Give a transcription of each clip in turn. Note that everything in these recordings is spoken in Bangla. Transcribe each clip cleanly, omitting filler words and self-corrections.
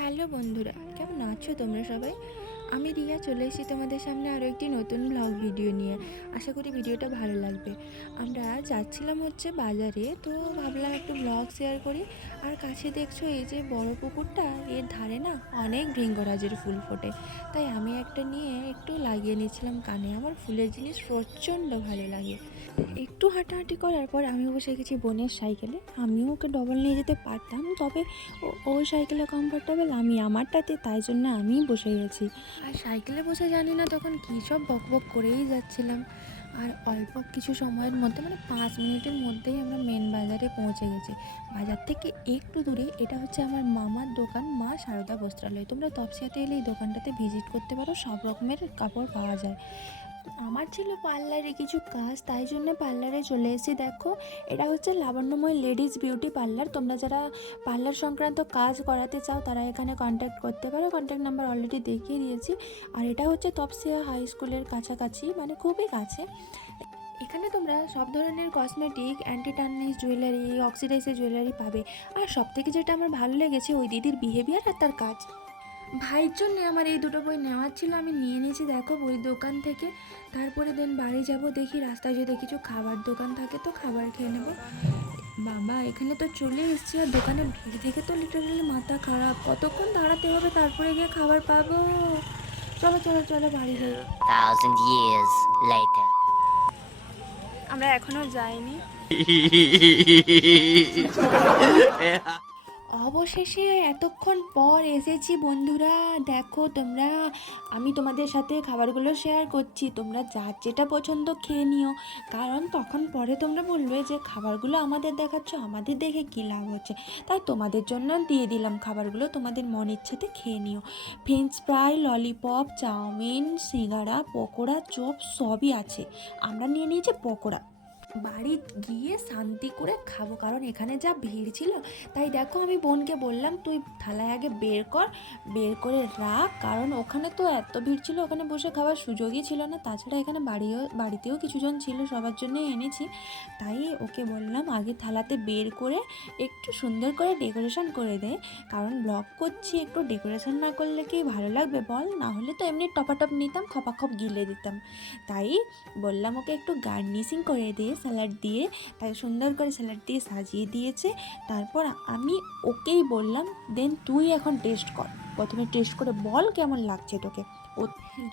হ্যালো বন্ধুরা, কেমন আছো তোমরা সবাই? আমি রিয়া চলে এসেছি তোমাদের সামনে আরও একটি নতুন ব্লগ ভিডিও নিয়ে। আশা করি ভিডিওটা ভালো লাগবে। আমরা যাচ্ছিলাম হচ্ছে বাজারে, তো ভাবলাম একটু ব্লগ শেয়ার করি। আর কাছে দেখছো এই যে বড় পুকুরটা, এর ধারে না অনেক ভৃঙ্গরাজের ফুল ফোটে। তাই আমি একটা নিয়ে একটু লাগিয়ে নিয়েছিলাম কানে। আমার ফুলের জিনিস প্রচণ্ড ভালো লাগে। একটু হাঁটাহাঁটি করার পর আমি বসে গেছি বোনের সাইকেলে। আমিও ওকে ডবল নিয়ে যেতে পারতাম, তবে ওর সাইকেলে কমফোর্টেবল, আমি আমারটাতে, তাই জন্য আমিই বসে গেছি। আর সাইকেলে বসে জানি না তখন কী সব বকবক করেই যাচ্ছিলাম। আর অল্প কিছু সময়ের মধ্যে, মানে 5 মিনিটের মধ্যেই আমরা মেন বাজারে পৌঁছে গেছি। বাজার থেকে একটু দূরে এটা হচ্ছে আমার মামার দোকান, মা সারদা বস্ত্রালয়। তোমরা তপসিয়াতে এলে এই দোকানটাতে ভিজিট করতে পারো, সব রকমের কাপড় পাওয়া যায়। আমার ছিল পার্লারে কিছু কাজ, তাই জন্য পার্লারে চলে এসেছি। দেখো, এটা হচ্ছে লাবণ্যময় লেডিস বিউটি পার্লার। তোমরা যারা পার্লার সংক্রান্ত কাজ করাতে চাও তারা এখানে কন্ট্যাক্ট করতে পারো। কন্ট্যাক্ট নাম্বার অলরেডি দেখিয়ে দিয়েছি। আর এটা হচ্ছে তপসিয়া হাই স্কুলের কাছাকাছি, মানে খুবই কাছে। এখানে তোমরা সব ধরনের কসমেটিক, অ্যান্টি টার্নিশ জুয়েলারি, অক্সিডাইজের জুয়েলারি পাবে। আর সবথেকে যেটা আমার ভালো লেগেছে ওই দিদির বিহেভিয়ার আর তার কাজ। ভাইয়ের জন্যে আমার এই দুটো বই নেওয়ার ছিল, আমি নিয়ে নিয়েছি দেখো বই দোকান থেকে। তারপরে দেন বাড়ি যাব, দেখি রাস্তায় যদি কিছু খাবার দোকান থাকে তো খাবার খেয়ে নেবো। বাবা, এখানে তো চলে এসেছি আর দোকানে ভিড় দেখে তো লিটারালি মাথা খারাপ। কতক্ষণ দাঁড়াতে হবে তারপরে গিয়ে খাবার পাবো। চলো চলো চলো বাড়ি যাই। 2,000 years later. আমরা এখনো যাইনি। অবশেষে এতক্ষণ পর এসেছি বন্ধুরা। দেখো তোমরা, আমি তোমাদের সাথে খাবারগুলো শেয়ার করছি, তোমরা যার যেটা পছন্দ খেয়ে নিও। কারণ তখন পরে তোমরা বলবে যে খাবারগুলো আমাদের দেখাচ্ছ, আমাদের দেখে কী লাভ হচ্ছে। তাই তোমাদের জন্য দিয়ে দিলাম খাবারগুলো, তোমাদের মন ইচ্ছাতে খেয়ে নিও। ফ্রেঞ্চ ফ্রাই, ললিপপ, চাউমিন, সিঙ্গাড়া, পকোড়া, চপ সবই আছে। আমরা নিয়ে নিয়েছি পকোড়া। বাড়ি গিয়ে শান্তি করে খাবো, কারণ এখানে যা ভিড় ছিল। তাই দেখো, আমি বোনকে বললাম তুই থালায় আগে বের করে রাখ, কারণ ওখানে তো এত ভিড় ছিল, ওখানে বসে খাওয়ার সুযোগই ছিল না। তাছাড়া এখানে বাড়িতেও কিছুজন ছিল, সবার জন্যই এনেছি। তাই ওকে বললাম আগে থালাতে বের করে একটু সুন্দর করে ডেকোরেশন করে দে, কারণ ব্লগ করছি, একটু ডেকোরেশন না করলে কি ভালো লাগবে বল? না হলে তো এমনি টপাটপ নিতাম, খপাখপ গিলে দিতাম। তাই বললাম ওকে একটু গার্নিশিং করে দিয়ে স্যালাড দিয়ে, তাই সুন্দর করে স্যালাড দিয়ে সাজিয়ে দিয়েছে। তারপর আমি ওকেই বললাম দেন তুই এখন টেস্ট কর, প্রথমে টেস্ট করে বল কেমন লাগছে তোকে। ও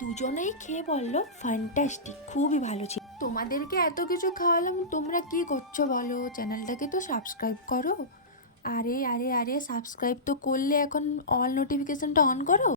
দুজনেই খেয়ে বললো ফ্যান্টাস্টিক, খুবই ভালো ছিল। তোমাদেরকে এত কিছু খাওয়ালাম, তোমরা কি করছো বলো? চ্যানেলটাকে তো সাবস্ক্রাইব করো। আরে আরে আরে, সাবস্ক্রাইব তো করলে এখন অল নোটিফিকেশনটা অন করো।